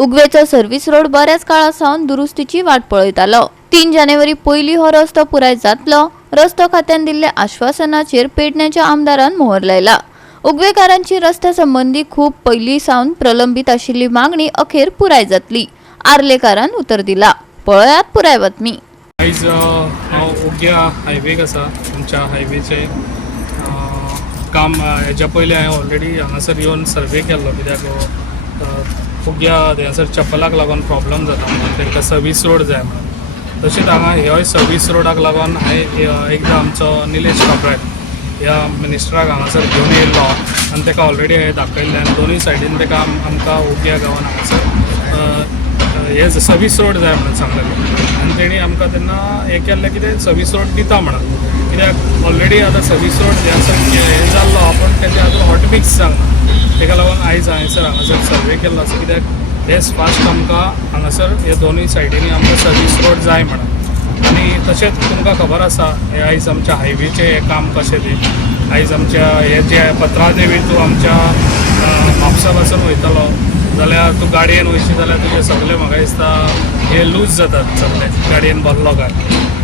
उगवेचो service road बऱ्याच काळासावन दुरुस्तीची वाट पळयत आलो। 3 जानेवारी पयली हो रस्तो पुराय जातलो रस्तो खात्यान दिल्ल्या आश्वासनाचेर पेडण्याच्या आमदारान मोहर लायला। उगवेकारांची रस्त्या संबंधी खूप पयली सावन प्रलंबित आशिल्ली मागणी अखेर पुराय जातली, आर्लेकारान उतर दिला। पळयात पुराय बातमी। आयज हांव उग्या हायवेक आसा, आमच्या हायवेचे काम हेच्या पयलीं हांवें ऑलरेडी हांगासर येवन सर्वे केल्लो, कित्याक उग्या थंयसर चप्पलाक लागून प्रॉब्लम जाता म्हणून तांकां सर्वीस रोड जाय म्हणून। तशेंच हांगा ह्योय सर्वीस रोडाक लागून हांवें एकदां आमचो निलेश काब्राल ह्या मिनिस्टराक हांगासर घेवन येयल्लो आनी ताका ऑलरेडी हांवें दाखयल्लें आनी दोनूय सायडीन ताका आमकां उग्या गांवान हांगासर हे सर्वीस रोड जाय म्हणून सांगलेलें आनी तेणी आमकां तेन्ना हें केल्लें कितें सर्वीस रोड दिता म्हणून, कित्याक ऑलरेडी आतां सर्वीस रोड जे आसा हें जाल्लो आपूण तेजे आतां हॉट मिक्स जावना, ताका लागून आयज हांगासर सर्वे केल्लो आसा, कित्याक बेस्ट फास्ट आमकां हांगासर हे दोनूय सायडीनी आमकां सर्वीस रोड जाय म्हणून। आनी तशेंच तुमकां खबर आसा हे आयज आमच्या हायवेचें हें काम कशें तें आयज आमच्या हे जे पत्रादेवी तूं आमच्या म्हापसा पासून वयतलो जाल्यार तूं गाडयेन वयशी जाल्यार तुजें सगळें म्हाका दिसता हे लूज जातात सगळे गाडयेन बसलो काय,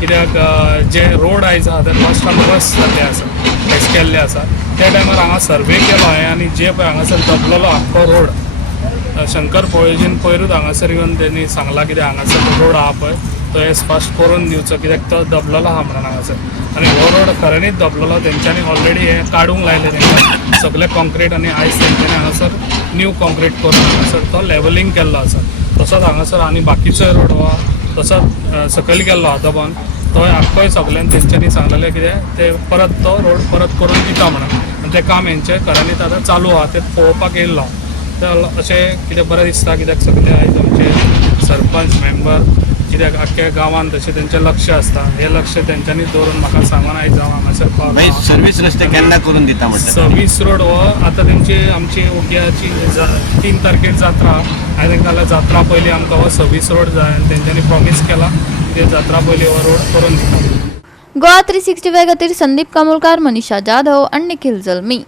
कित्याक जे रोड आयज आसा ते फस्ट टायम बस जाल्ले आसा, फेस केल्ले आसा। त्या टायमार हांगा सर्वे केलो हांवें आनी जे पळय हांगासर दबलेलो आख्खो रोड शंकर पळयजीन पयरूच हांगासर येवन तेणी सांगला कित्याक हांगासर रोड आहा पळय तो एज फास्ट करून दिवचो, कित्याक तो दबलेलो आहा म्हणून हांगासर। आनी हो रोड खऱ्यांनीच दबलेलो, तेंच्यांनी ऑलरेडी हे काडूंक लायले तेंकां सगळे कॉन्क्रीट आनी आयज तेंच्यांनी हांगासर न्यू कॉन्क्रीट करून हांगासर तो लेवलिंग केल्लो आसा। तसोच हांगासर आनी बाकीचो रोड हो तसोच सकयल गेल्लो आहा दबोन तो आख्खोय सगळ्यान तेंच्यांनी सांगलेलें कितें ते परत तो रोड परत करून दिता म्हणून, आनी तें काम हेंचें खऱ्यांनीच आतां चालू आहा तें पळोवपाक येयल्लो। तर अशें कितें बरें दिसता, कित्याक सगळे आयज आमचे सरपंच मेंबर कित्याक आख्ख्या गांवांत तशें तेंचें लक्ष आसता, हे लक्ष तेंच्यांनी दवरून म्हाका सांगून आयज हांव हांगासर पावलो। सर्वीस रस्ते केन्ना करून दिता म्हणटा सर्वीस रोड हो आतां तेंची आमची उग्याची 3 तारखेर जात्रा, हांवें तांकां जाल्यार जात्रा पयलीं आमकां हो सर्वीस रोड जाय आनी तेंच्यांनी प्रॉमीस केला की जात्रा पयलीं हो रोड करून दिता। गोवा 365 खातीर संदीप कामोलकार, मनीषा जाधव आनी निखिल जल्मी।